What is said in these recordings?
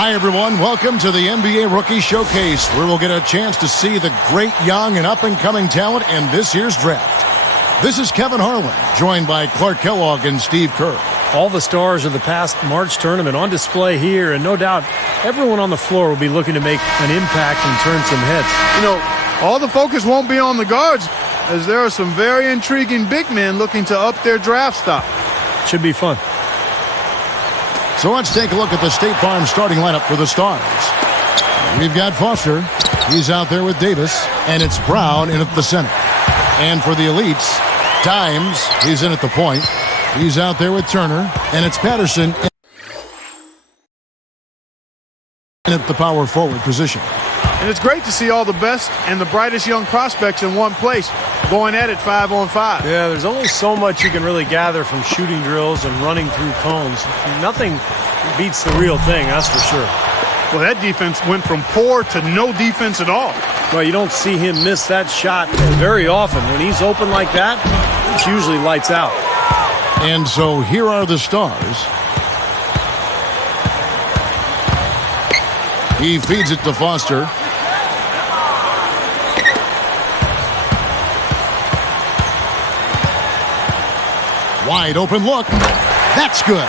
Hi, everyone. Welcome to the NBA Rookie Showcase, where we'll get a chance to see the great young and up-and-coming talent in this year's draft. This is Kevin Harlan, joined by Clark Kellogg and Steve Kerr. All the stars of the past March tournament on display here, and no doubt everyone on the floor will be looking to make an impact and turn some heads. You know, all the focus won't be on the guards, as there are some very intriguing big men looking to up their draft stock. Should be fun. So let's take a look at the State Farm starting lineup for the Stars. We've got Foster. He's out there with Davis. And it's Brown in at the center. And for the elites, Dimes, he's in at the point. He's out there with Turner. And it's Patterson in at the power forward position. And it's great to see all the best and the brightest young prospects in one place, going at it 5-on-5. Yeah, there's only so much you can really gather from shooting drills and running through cones. Nothing beats the real thing, that's for sure. Well, that defense went from poor to no defense at all. Well, you don't see him miss that shot very often. When he's open like that, it's usually lights out. And so here are the Stars. He feeds it to Foster. Wide open look. That's good.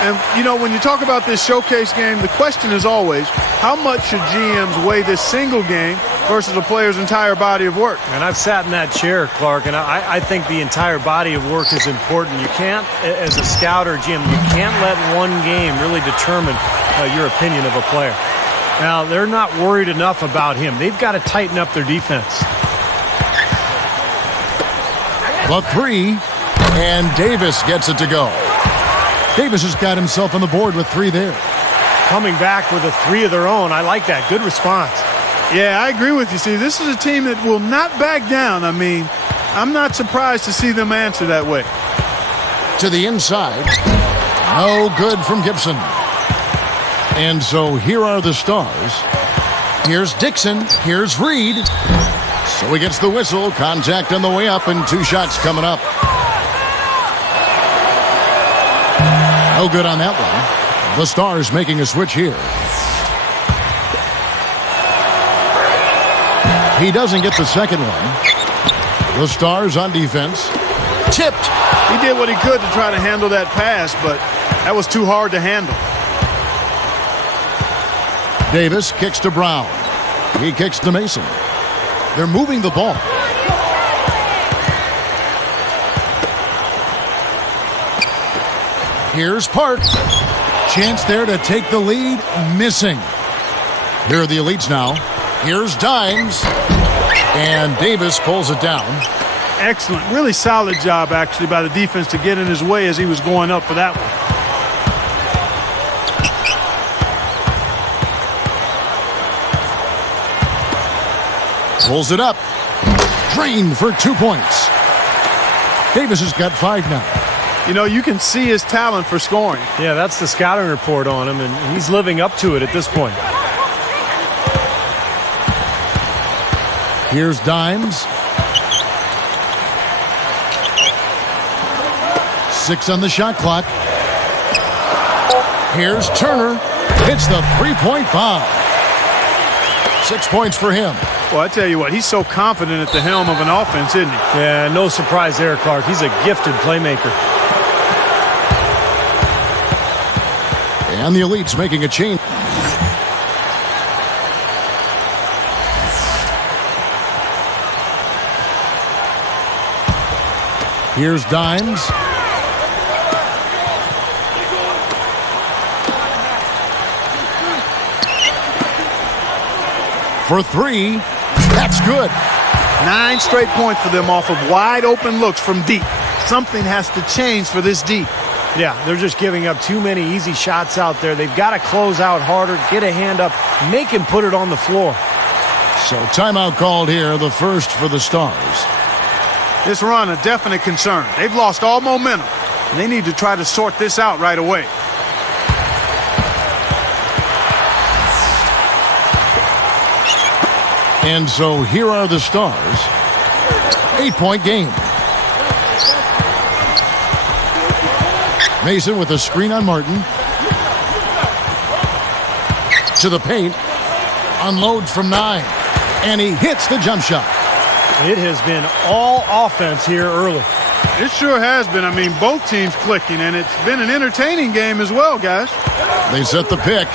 And, you know, when you talk about this showcase game, the question is always, how much should GMs weigh this single game versus a player's entire body of work? And I've sat in that chair, Clark, and I think the entire body of work is important. You can't, as a scout or GM, you can't let one game really determine your opinion of a player. Now, they're not worried enough about him. They've got to tighten up their defense. The three. And Davis gets it to go. Davis has got himself on the board with three there. Coming back with a three of their own. I like that. Good response. Yeah, I agree with you. See, this is a team that will not back down. I mean, I'm not surprised to see them answer that way. To the inside. No good from Gibson. And so here are the Stars. Here's Dixon. Here's Reed. So he gets the whistle. Contact on the way up and two shots coming up. No good on that one. The Stars making a switch here. He doesn't get the second one. The Stars on defense. Tipped. He did what he could to try to handle that pass, but that was too hard to handle. Davis kicks to Brown. He kicks to Mason. They're moving the ball. Here's Park. Chance there to take the lead. Missing. Here are the elites now. Here's Dimes. And Davis pulls it down. Excellent. Really solid job, actually, by the defense to get in his way as he was going up for that one. Pulls it up. Drained for 2 points. Davis has got 5 now. You know, you can see his talent for scoring. Yeah, that's the scouting report on him, and he's living up to it at this point. Here's Dimes. 6 on the shot clock. Here's Turner. Hits the three-point bomb. 6 points for him. Well, I tell you what, he's so confident at the helm of an offense, isn't he? Yeah, no surprise there, Clark. He's a gifted playmaker. And the elites making a change. Here's Dimes. For 3. That's good. 9 straight points for them off of wide open looks from deep. Something has to change for this D. Yeah, they're just giving up too many easy shots out there. They've got to close out harder, get a hand up, make him put it on the floor. So timeout called here, the first for the Stars. This run a definite concern. They've lost all momentum, and they need to try to sort this out right away. And so here are the Stars. 8-point game. Mason with a screen on Martin. to the paint. Unloads from 9. And he hits the jump shot. It has been all offense here early. It sure has been. I mean, both teams clicking, and it's been an entertaining game as well, guys. They set the pick.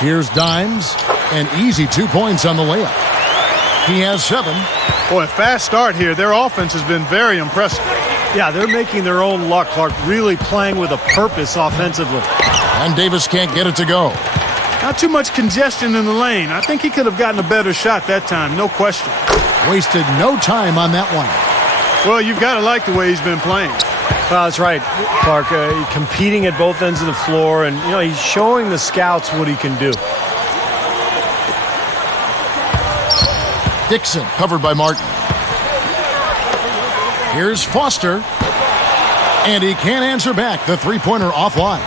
Here's Dimes. An easy 2 points on the layup. He has 7. Boy, a fast start here. Their offense has been very impressive. Yeah, they're making their own luck, Clark, really playing with a purpose offensively. And Davis can't get it to go. Not too much congestion in the lane. I think he could have gotten a better shot that time, no question. Wasted no time on that one. Well, you've got to like the way he's been playing. Well, that's right, Clark. Competing at both ends of the floor, and he's showing the scouts what he can do. Dixon covered by Martin. Here's Foster. And he can't answer back. The three-pointer offline.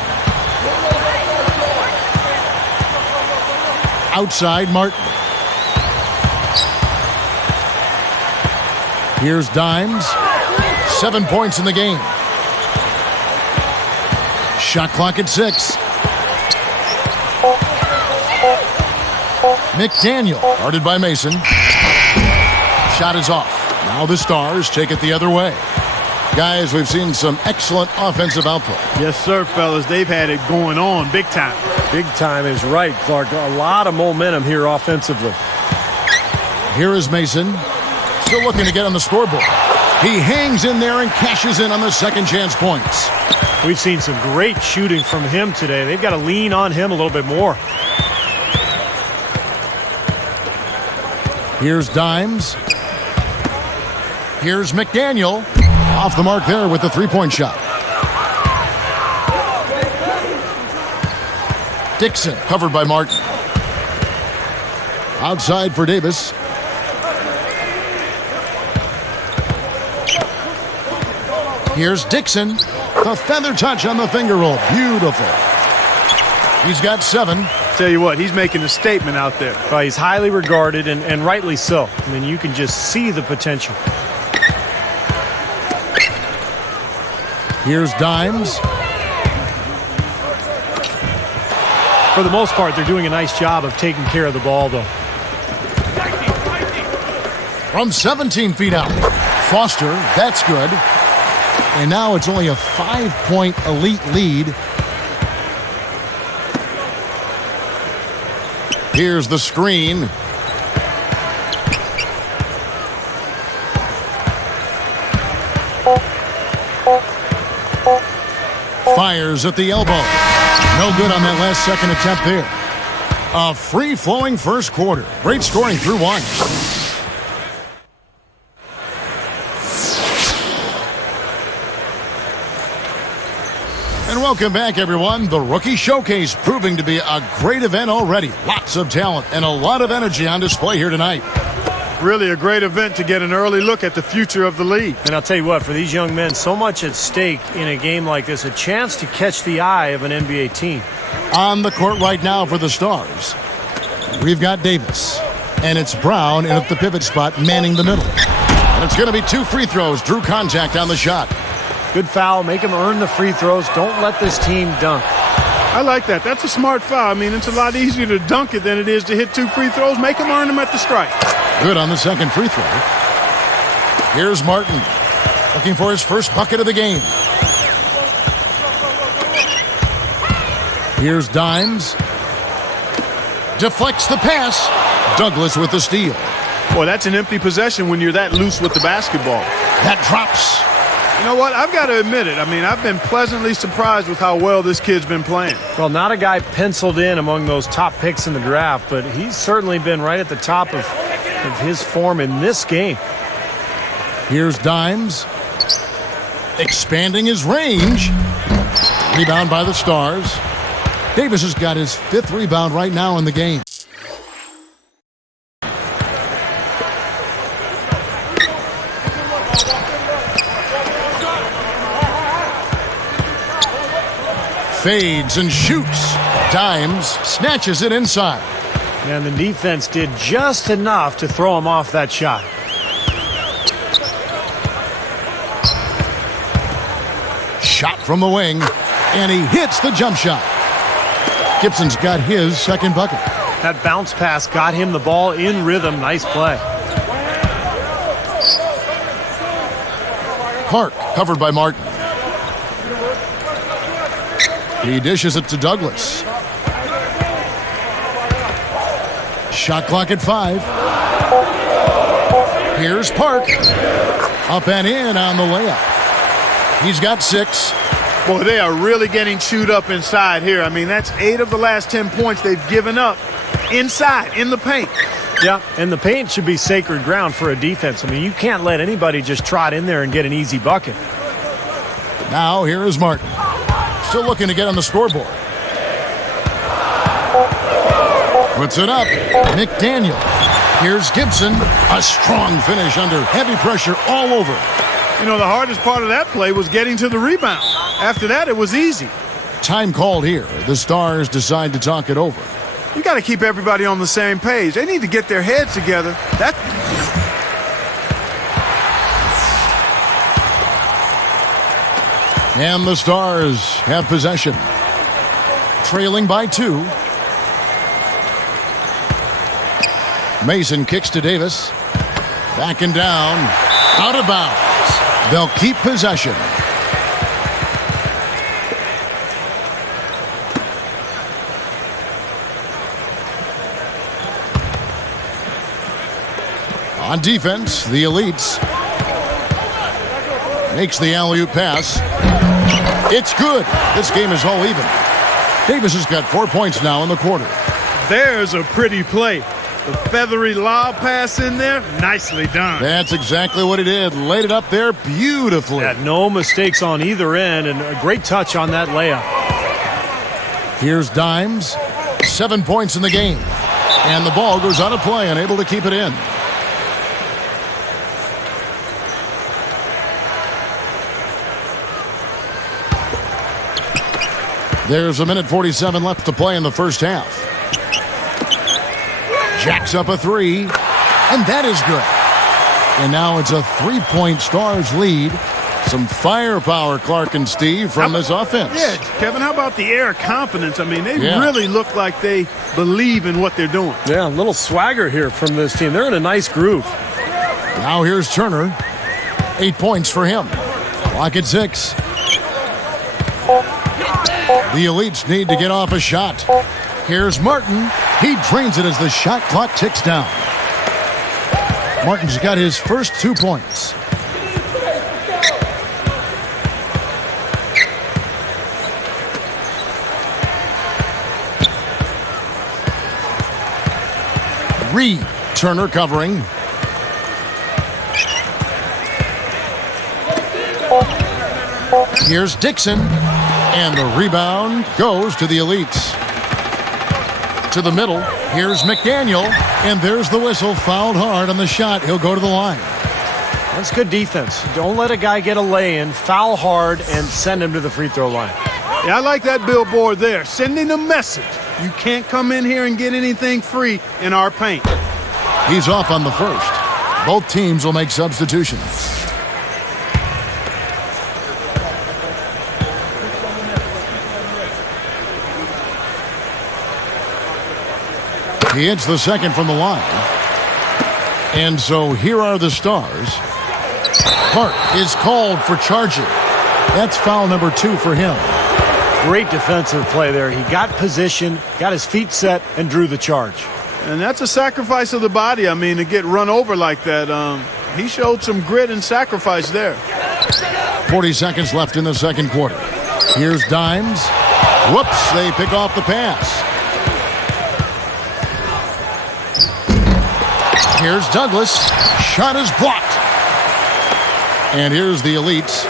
Outside Martin. Here's Dimes. 7 points in the game. Shot clock at 6. McDaniel, guarded by Mason. Shot is off. Now the Stars take it the other way. Guys, we've seen some excellent offensive output. Yes, sir, fellas. They've had it going on big time. Big time is right, Clark. A lot of momentum here offensively. Here is Mason. Still looking to get on the scoreboard. He hangs in there and cashes in on the second chance points. We've seen some great shooting from him today. They've got to lean on him a little bit more. Here's Dimes. Here's McDaniel. Off the mark there with the three-point shot. Dixon covered by Martin. Outside for Davis. Here's Dixon. The feather touch on the finger roll. Beautiful. He's got 7. Tell you what, he's making a statement out there. Well, he's highly regarded, and rightly so. I mean, you can just see the potential. Here's Dimes. For the most part, they're doing a nice job of taking care of the ball, though. From 17 feet out. Foster, that's good. And now it's only a 5-point elite lead. Here's the screen. Fires at the elbow. No good on that last second attempt there. A free-flowing first quarter. Great scoring through 1. And welcome back, everyone. The Rookie Showcase proving to be a great event already. Lots of talent and a lot of energy on display here tonight. Really a great event to get an early look at the future of the league. And I'll tell you what, for these young men, so much at stake in a game like this, a chance to catch the eye of an NBA team. On the court right now for the Stars, we've got Davis. And it's Brown in at the pivot spot, manning the middle. And it's going to be 2 free throws. Drew contact on the shot. Good foul. Make them earn the free throws. Don't let this team dunk. I like that. That's a smart foul. I mean, it's a lot easier to dunk it than it is to hit 2 free throws. Make them earn them at the strike. Good on the second free throw. Here's Martin, looking for his first bucket of the game. Here's Dimes. Deflects the pass. Douglas with the steal. Boy, that's an empty possession when you're that loose with the basketball. That drops. You know what? I've got to admit it. I mean, I've been pleasantly surprised with how well this kid's been playing. Well, not a guy penciled in among those top picks in the draft, but he's certainly been right at the top of his form in this game. Here's Dimes. Expanding his range. Rebound by the Stars. Davis has got his 5th rebound right now in the game. Fades and shoots. Dimes snatches it inside. And the defense did just enough to throw him off that shot. Shot from the wing, and he hits the jump shot. Gibson's got his second bucket. That bounce pass got him the ball in rhythm. Nice play. Park covered by Martin. He dishes it to Douglas. Shot clock at 5. Here's Park. Up and in on the layup. He's got 6. Boy, they are really getting chewed up inside here. I mean, that's 8 of the last 10 points they've given up inside, in the paint. Yeah, and the paint should be sacred ground for a defense. I mean, you can't let anybody just trot in there and get an easy bucket. Now here is Martin. Still looking to get on the scoreboard. Puts it up. McDaniel. Here's Gibson. A strong finish under heavy pressure all over. You know, the hardest part of that play was getting to the rebound. After that, it was easy. Time called here. The Stars decide to talk it over. You got to keep everybody on the same page. They need to get their heads together. And the Stars have possession. Trailing by 2. Mason kicks to Davis. Backing down. Out of bounds. They'll keep possession. On defense, the Elites. Makes the alley-oop pass. It's good. This game is all even. Davis has got 4 points now in the quarter. There's a pretty play. The feathery lob pass in there, nicely done. That's exactly what he did. Laid it up there beautifully. Had no mistakes on either end, and a great touch on that layup. Here's Dimes. 7 points in the game. And the ball goes out of play, unable to keep it in. There's 1:47 left to play in the first half. Jacks up a 3, and that is good. And now it's a 3-point Stars lead. Some firepower, Clark and Steve, from this offense. Yeah, Kevin, how about the air of confidence? I mean, they really look like they believe in what they're doing. Yeah, a little swagger here from this team. They're in a nice groove. Now here's Turner. 8 points for him. Clock at 6. The Elites need to get off a shot. Here's Martin. He drains it as the shot clock ticks down. Martin's got his first 2 points. Reed. Turner covering. Here's Dixon. And the rebound goes to the Elites. To the middle. Here's McDaniel. And there's the whistle. Fouled hard on the shot. He'll go to the line. That's good defense. Don't let a guy get a lay-in, foul hard, and send him to the free throw line. Yeah, I like that billboard there. Sending a message. You can't come in here and get anything free in our paint. He's off on the first. Both teams will make substitutions. He hits the second from the line. And so here are the Stars. Park is called for charging. That's foul number 2 for him. Great defensive play there. He got position, got his feet set, and drew the charge. And that's a sacrifice of the body. I mean, to get run over like that, he showed some grit and sacrifice there. 40 seconds left in the second quarter. Here's Dimes. Whoops, they pick off the pass. Here's Douglas. Shot is blocked. And here's the Elites.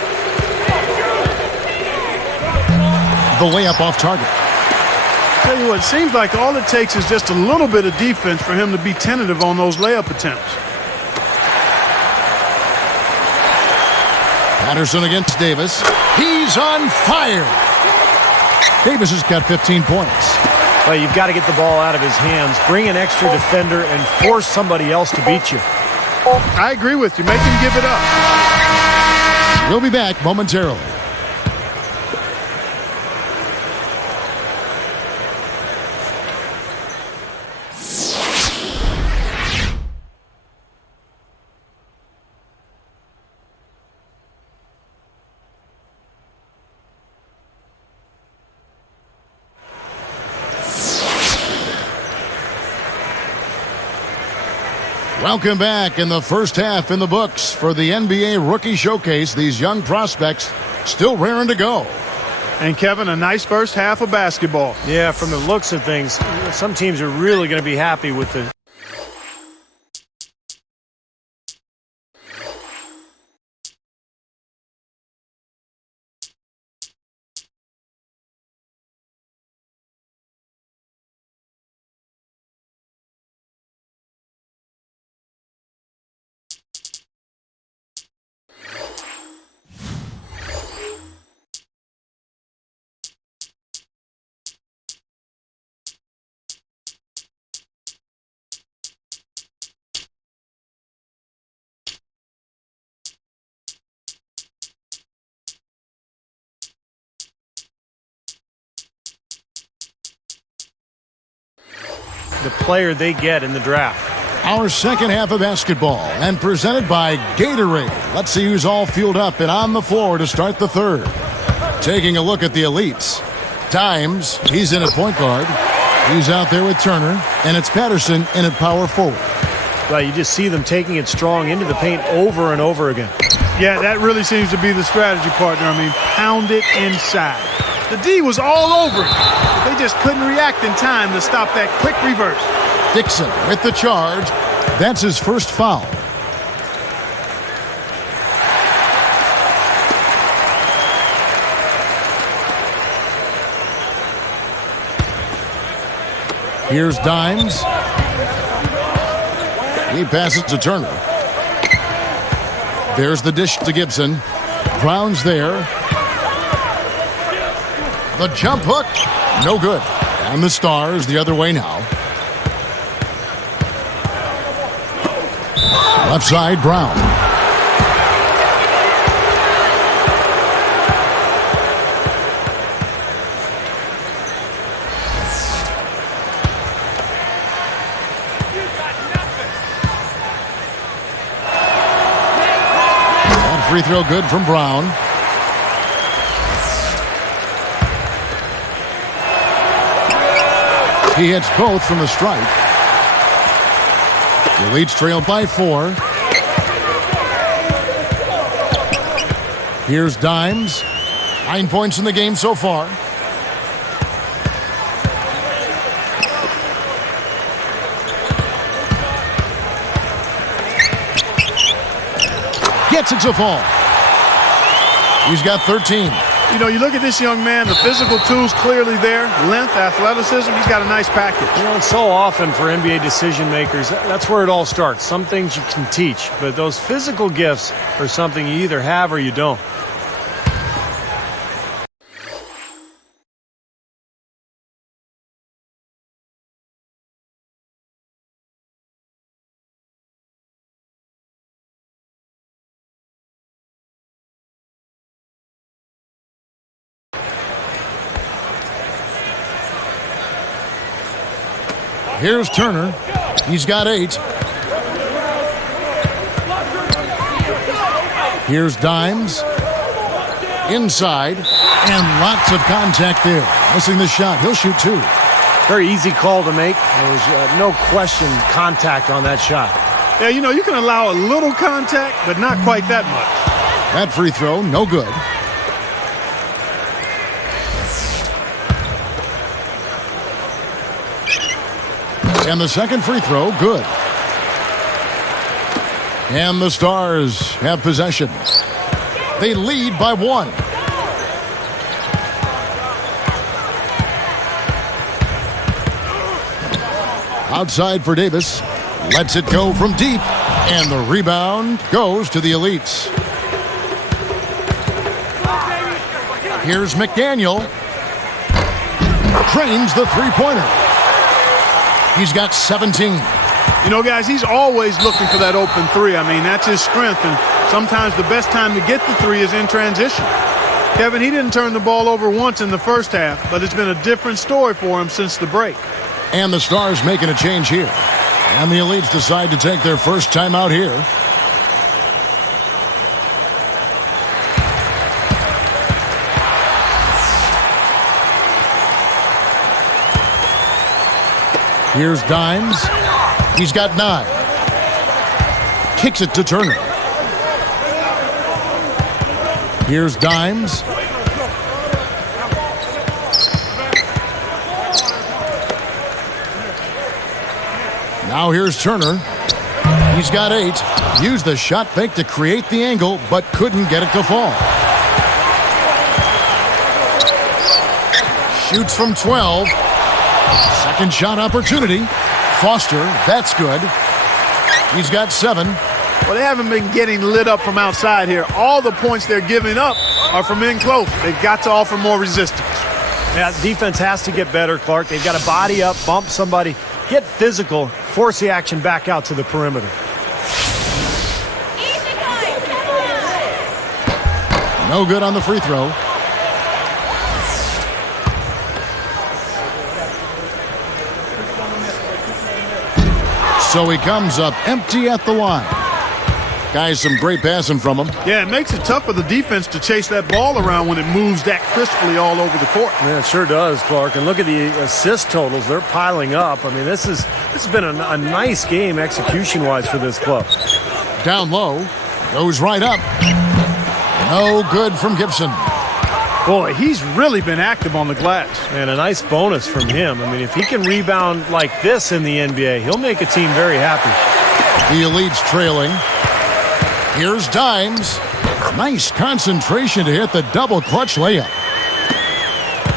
The layup off target. Tell you what, it seems like all it takes is just a little bit of defense for him to be tentative on those layup attempts. Patterson against Davis. He's on fire. Davis has got 15 points. Well, you've got to get the ball out of his hands, bring an extra defender, and force somebody else to beat you. I agree with you. Make him give it up. We'll be back momentarily. Welcome back. In the first half in the books for the NBA Rookie Showcase. These young prospects still raring to go. And, Kevin, a nice first half of basketball. Yeah, from the looks of things, some teams are really going to be happy with the player they get in the draft. Our second half of basketball and presented by Gatorade. Let's see who's all fueled up and on the floor to start the third. Taking a look at the elites. Dimes, he's in at point guard. He's out there with Turner, and it's Patterson in at power forward. Right, you just see them taking it strong into the paint over and over again. Yeah, that really seems to be the strategy, partner. I mean, pound it inside. The D was all over it, but they just couldn't react in time to stop that quick reverse. Dixon with the charge. That's his first foul. Here's Dimes. He passes to Turner. There's the dish to Gibson. Brown's there. The jump hook, no good. And the Stars the other way now. Left side, Brown. That free throw good from Brown. He hits both from the stripe. The Leeds trail by 4. Here's Dimes. 9 points in the game so far. Gets it to fall. He's got 13. You know, you look at this young man, the physical tools clearly there, length, athleticism, he's got a nice package. You know, and so often for NBA decision makers, that's where it all starts. Some things you can teach, but those physical gifts are something you either have or you don't. Here's Turner. He's got 8. Here's Dimes. Inside. And lots of contact there. Missing the shot. He'll shoot 2. Very easy call to make. There was no question contact on that shot. Yeah, you know, you can allow a little contact, but not quite that much. That free throw, no good. And the second free throw, good. And the Stars have possession. They lead by 1. Outside for Davis. Lets it go from deep. And the rebound goes to the elites. Here's McDaniel. Trains the three-pointer. He's got 17. You know, guys, he's always looking for that open 3. I mean, that's his strength, and sometimes the best time to get the 3 is in transition. Kevin, he didn't turn the ball over once in the first half, but it's been a different story for him since the break. And the Stars making a change here. And the elites decide to take their first time out here. Here's Dimes. He's got 9. Kicks it to Turner. Here's Dimes. Now here's Turner. He's got 8. Used the shot fake to create the angle, but couldn't get it to fall. Shoots from 12. Second shot opportunity. Foster, that's good. He's got 7. Well, they haven't been getting lit up from outside here. All the points they're giving up are from in close. They've got to offer more resistance. Yeah, defense has to get better, Clark. They've got to body up, bump somebody, get physical, force the action back out to the perimeter. No good on the free throw. So he comes up empty at the line. Guys, some great passing from him. Yeah, it makes it tough for the defense to chase that ball around when it moves that crisply all over the court. Yeah, it sure does, Clark. And look at the assist totals. They're piling up. I mean, this has been a nice game execution-wise for this club. Down low. Goes right up. No good from Gibson. Boy, he's really been active on the glass. And a nice bonus from him. I mean, if he can rebound like this in the NBA, he'll make a team very happy. The Elite's trailing. Here's Dimes. Nice concentration to hit the double clutch layup.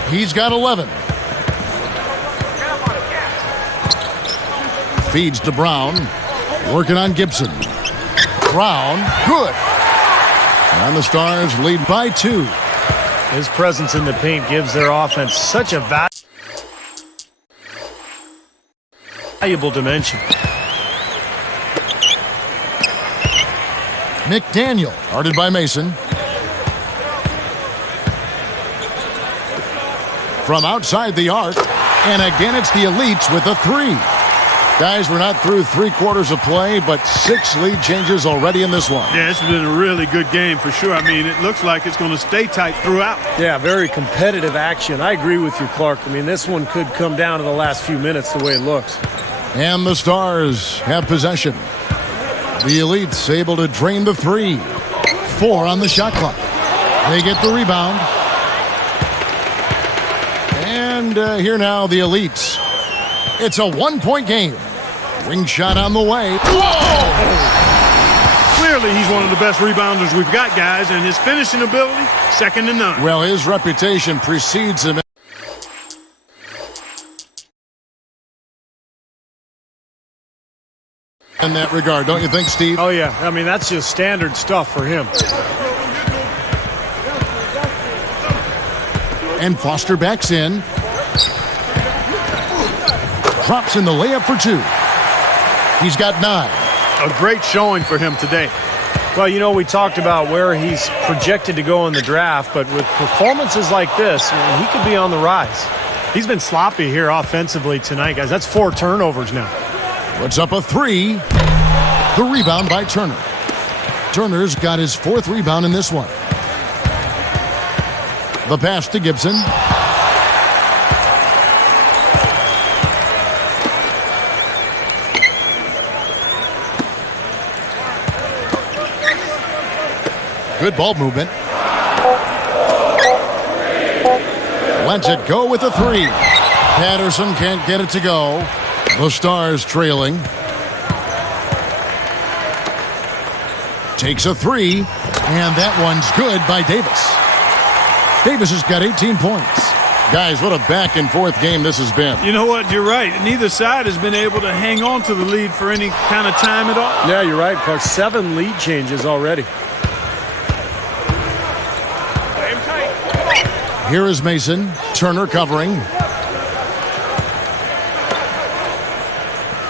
He's got 11. Feeds to Brown. Working on Gibson. Brown, good. And the Stars lead by 2. His presence in the paint gives their offense such a valuable dimension. McDaniel, guarded by Mason. From outside the arc, and again it's the Elites with a 3. Guys, we're not through 3 quarters of play, but 6 lead changes already in this one. Yeah, it's been a really good game for sure. I mean, it looks like it's going to stay tight throughout. Yeah, very competitive action. I agree with you, Clark. I mean, this one could come down to the last few minutes the way it looks. And the Stars have possession. The Elites able to drain the 3. 4 on the shot clock. They get the rebound. And here now, the Elites. It's a 1-point game. Ring shot on the way. Whoa! Clearly, he's one of the best rebounders we've got, guys, and his finishing ability, second to none. Well, his reputation precedes him in that regard, don't you think, Steve? Oh, yeah. I mean, that's just standard stuff for him. And Foster backs in. Drops in the layup for 2. He's got 9. A great showing for him today. Well, you know, we talked about where he's projected to go in the draft, but with performances like this, I mean, he could be on the rise. He's been sloppy here offensively tonight, guys. That's 4 turnovers now. Puts up a 3. The rebound by Turner. Turner's got his 4th rebound in this one. The pass to Gibson. Good ball movement. Lets it go with a 3. Patterson can't get it to go. The Stars trailing. Takes a 3, and that one's good by Davis. Davis has got 18 points. Guys, what a back-and-forth game this has been. You know what? You're right. Neither side has been able to hang on to the lead for any kind of time at all. Yeah, you're right, Clark. 7 lead changes already. Here is Mason. Turner covering.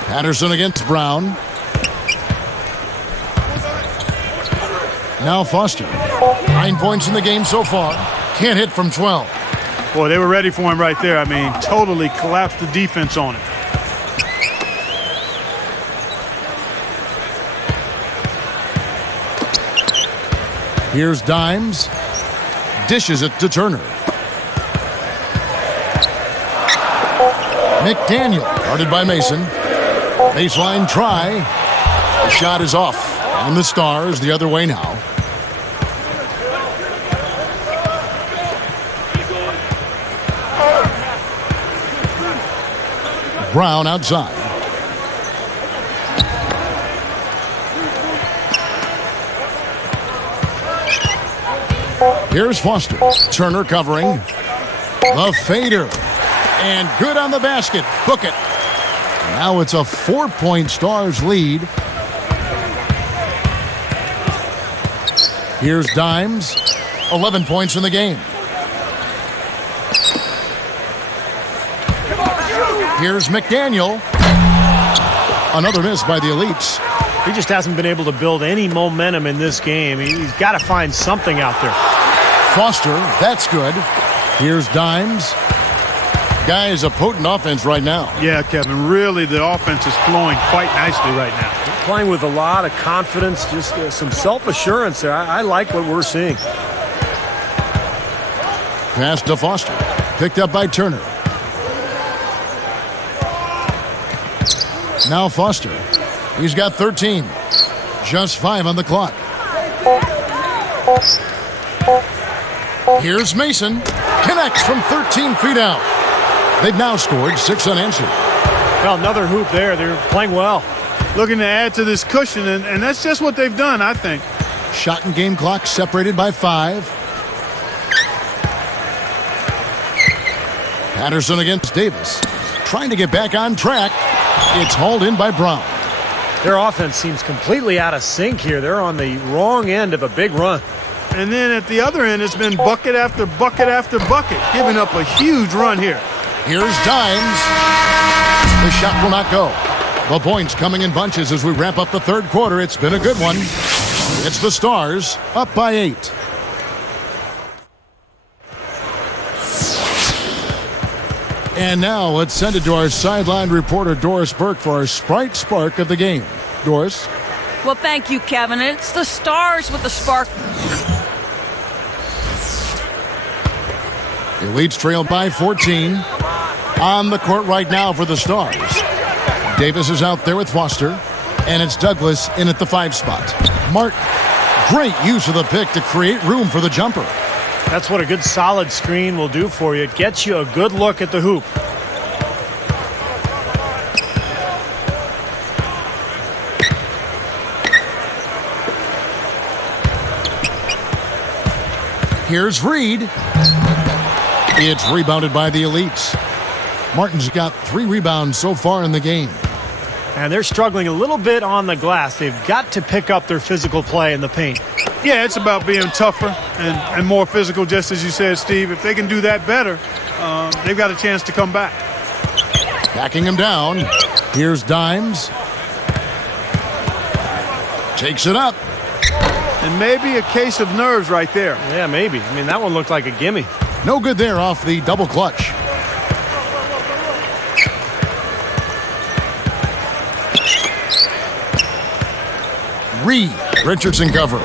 Patterson against Brown. Now Foster. 9 points in the game so far. Can't hit from 12. Boy, they were ready for him right there. I mean, totally collapsed the defense on him. Here's Dimes. Dishes it to Turner. McDaniel, guarded by Mason. Baseline try. The shot is off. And the Stars the other way now. Brown outside. Here's Foster. Turner covering. The fader. And good on the basket. Book it. Now it's a 4-point Stars lead. Here's Dimes. 11 points in the game. Here's McDaniel. Another miss by the Elites. He just hasn't been able to build any momentum in this game. He's got to find something out there. Foster, that's good. Here's Dimes. Guys, a potent offense right now. Yeah, Kevin, really the offense is flowing quite nicely right now. Playing with a lot of confidence, just some self-assurance there. I like what we're seeing. Pass to Foster. Picked up by Turner. Now Foster. He's got 13. Just 5 on the clock. Here's Mason. Connects from 13 feet out. They've now scored 6 unanswered. Well, another hoop there. They're playing well. Looking to add to this cushion, and that's just what they've done, I think. Shot and game clock separated by 5. Patterson against Davis. Trying to get back on track. It's hauled in by Brown. Their offense seems completely out of sync here. They're on the wrong end of a big run. And then at the other end, it's been bucket after bucket after bucket, giving up a huge run here. Here's Dimes. The shot will not go. The points coming in bunches as we wrap up the third quarter. It's been a good one. It's the Stars up by 8. And now let's send it to our sideline reporter, Doris Burke, for our Sprite Spark of the game. Doris? Well, thank you, Kevin. It's the Stars with the spark. The Elites trail by 14. On the court right now for the Stars. Davis is out there with Foster. And it's Douglas in at the 5 spot. Martin, great use of the pick to create room for the jumper. That's what a good solid screen will do for you. It gets you a good look at the hoop. Here's Reed. It's rebounded by the Elites. Martin's got 3 rebounds so far in the game. And they're struggling a little bit on the glass. They've got to pick up their physical play in the paint. Yeah, it's about being tougher and more physical, just as you said, Steve. If they can do that better, they've got a chance to come back. Backing him down. Here's Dimes. Takes it up. And maybe a case of nerves right there. Yeah, maybe. I mean, that one looked like a gimme. No good there off the double clutch. Reed. Richardson cover.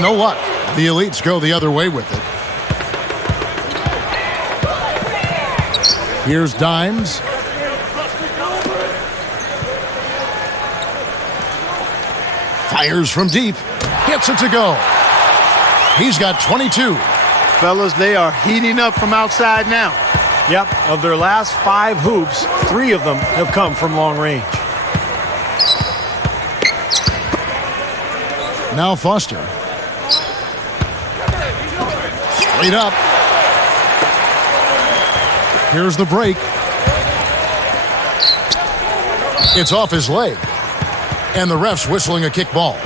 No luck. The Elites go the other way with it. Here's Dimes. Fires from deep. Gets it to go. He's got 22. Fellas, they are heating up from outside now. Yep, of their last 5 hoops, 3 of them have come from long range. Now Foster. Straight up. Here's the break. It's off his leg. And the ref's whistling a kick ball.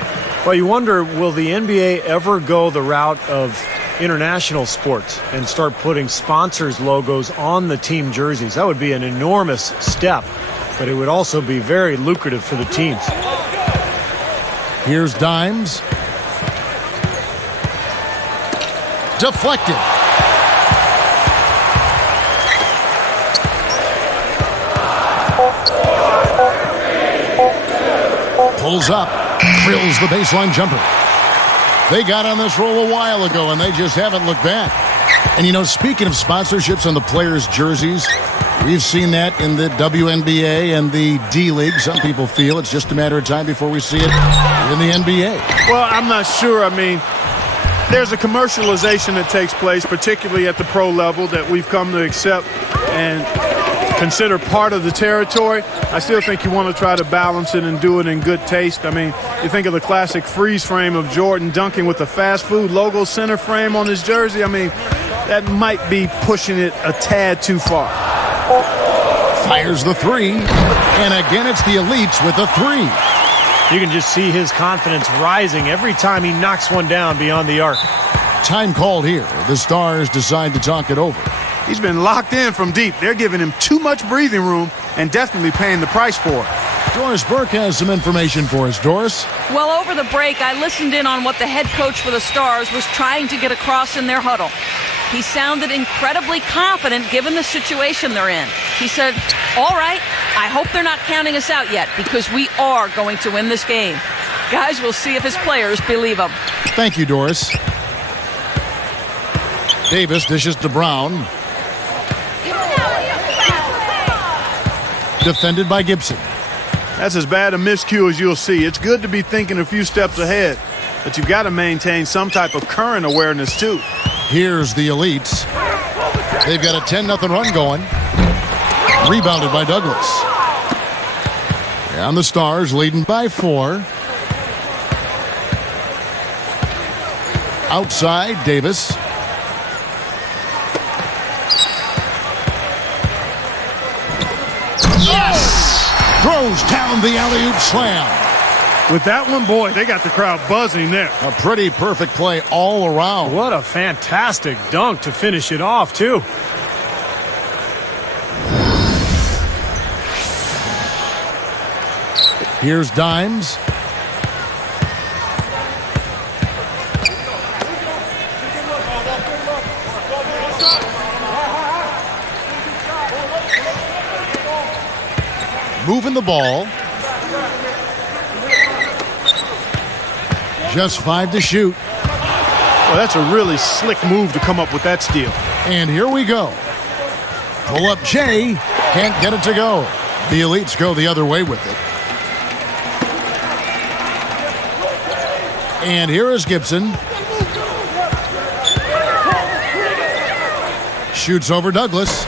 Well, you wonder, will the NBA ever go the route of international sports and start putting sponsors' logos on the team jerseys? That would be an enormous step, but it would also be very lucrative for the teams. Here's Dimes. Deflected. Pulls up. Drills the baseline jumper. They got on this roll a while ago, and they just haven't looked back. And, you know, speaking of sponsorships on the players' jerseys, we've seen that in the WNBA and the D-League. Some people feel it's just a matter of time before we see it in the NBA. Well, I'm not sure. I mean, there's a commercialization that takes place, particularly at the pro level, that we've come to accept and consider part of the territory. I still think you want to try to balance it and do it in good taste. I mean, you think of the classic freeze frame of Jordan dunking with the fast food logo center frame on his jersey. I mean, that might be pushing it a tad too far. Fires the three, and again it's the elites with the three. You can just see his confidence rising every time he knocks one down beyond the arc. Time called here. The Stars decide to talk it over. He's been locked in from deep. They're giving him too much breathing room and definitely paying the price for it. Doris Burke has some information for us. Doris? Well, over the break, I listened in on what the head coach for the Stars was trying to get across in their huddle. He sounded incredibly confident given the situation they're in. He said, all right, I hope they're not counting us out yet because we are going to win this game. Guys, we'll see if his players believe him. Thank you, Doris. Davis dishes to Brown. Defended by Gibson. That's as bad a miscue as you'll see. It's good to be thinking a few steps ahead, but you've got to maintain some type of current awareness too. Here's the elites. They've got a 10-0 run going. Rebounded by Douglas. And the Stars leading by 4. Outside, Davis. Throws down the alley-oop slam. With that one, boy, they got the crowd buzzing there. A pretty perfect play all around. What a fantastic dunk to finish it off, too. Here's Dimes. Moving the ball. Just 5 to shoot. Well, that's a really slick move to come up with that steal. And here we go. Pull up Jay. Can't get it to go. The elites go the other way with it. And here is Gibson. Shoots over Douglas.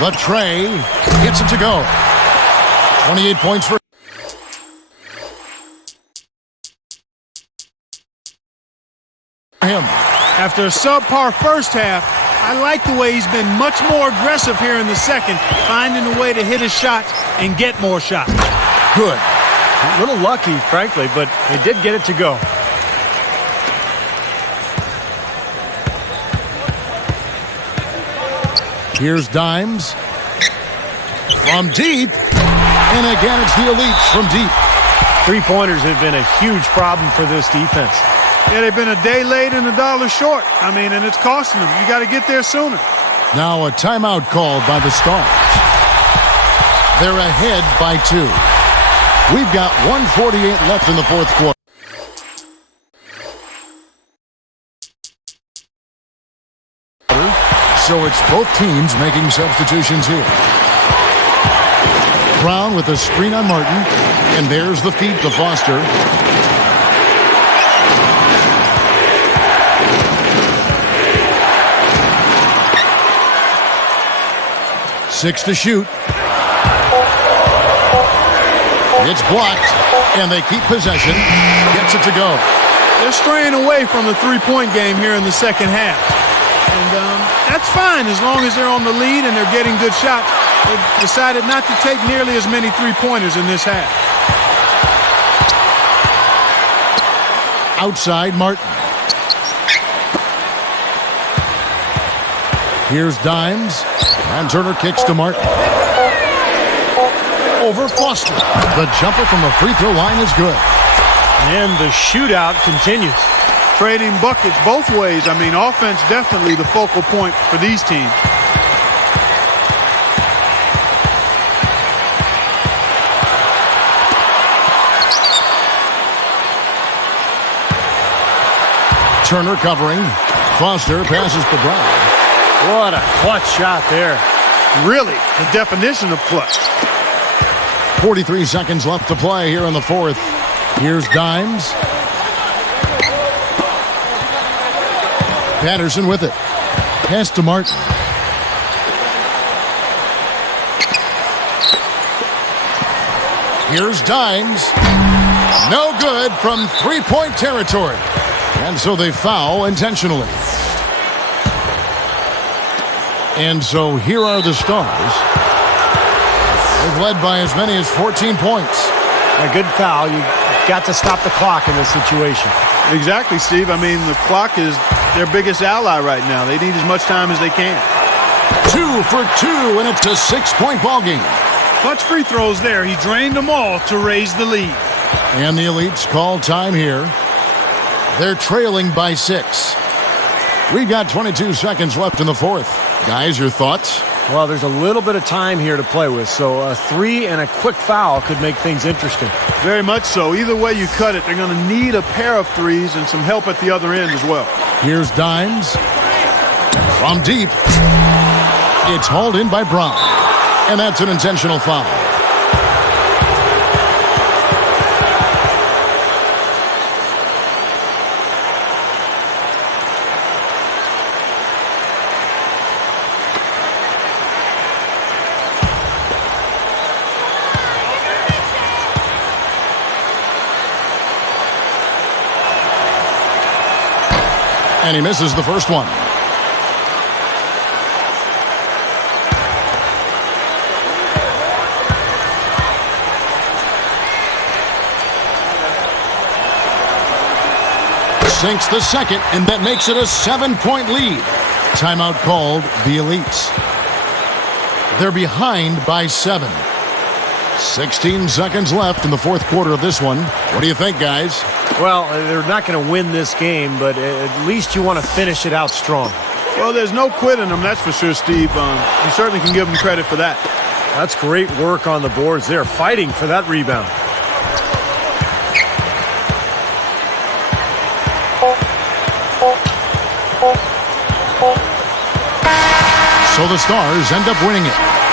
The tray gets it to go. 28 points for him. After a subpar first half, I like the way he's been much more aggressive here in the second, finding a way to hit his shots and get more shots. Good. A little lucky, frankly, but he did get it to go. Here's Dimes. From deep. And again, it's the elites from deep. Three-pointers have been a huge problem for this defense. Yeah, they've been a day late and $1 short. I mean, and it's costing them. You got to get there sooner. Now a timeout called by the Stars. They're ahead by 2. We've got 1:48 left in the fourth quarter. So it's both teams making substitutions here. Brown with a screen on Martin. And there's the feed to Foster. Six to shoot. It's blocked, and they keep possession. Gets it to go. They're straying away from the three-point game here in the second half. And that's fine as long as they're on the lead and they're getting good shots. They've decided not to take nearly as many three-pointers in this half. Outside, Martin. Here's Dimes. And Turner kicks to Martin. Over Foster. The jumper from the free throw line is good. And the shootout continues. Trading buckets both ways. I mean, offense definitely the focal point for these teams. Turner covering. Foster passes to Brown. What a clutch shot there. Really, the definition of clutch. 43 seconds left to play here in the fourth. Here's Dimes. Patterson with it. Pass to Martin. Here's Dimes. No good from three-point territory. And so they foul intentionally. And so here are the Stars. They've led by as many as 14 points. A good foul. You've got to stop the clock in this situation. Exactly, Steve. I mean, the clock is their biggest ally right now. They need as much time as they can. 2 for 2, and it's a 6-point ball game. Clutch free throws there. He drained them all to raise the lead. And the Elites call time here. They're trailing by 6. We've got 22 seconds left in the fourth. Guys, your thoughts? Well, there's a little bit of time here to play with, so a 3 and a quick foul could make things interesting. Very much so. Either way you cut it, they're going to need a pair of threes and some help at the other end as well. Here's Dimes. From deep. It's hauled in by Brown. And that's an intentional foul. And he misses the first one. Sinks the second, and that makes it a 7-point lead. Timeout called the Elites. They're behind by 7. 16 seconds left in the fourth quarter of this one. What do you think, guys? Well, they're not going to win this game, but at least you want to finish it out strong. Well, there's no quit in them, that's for sure, Steve. You certainly can give them credit for that. That's great work on the boards. They're fighting for that rebound. So the Stars end up winning it.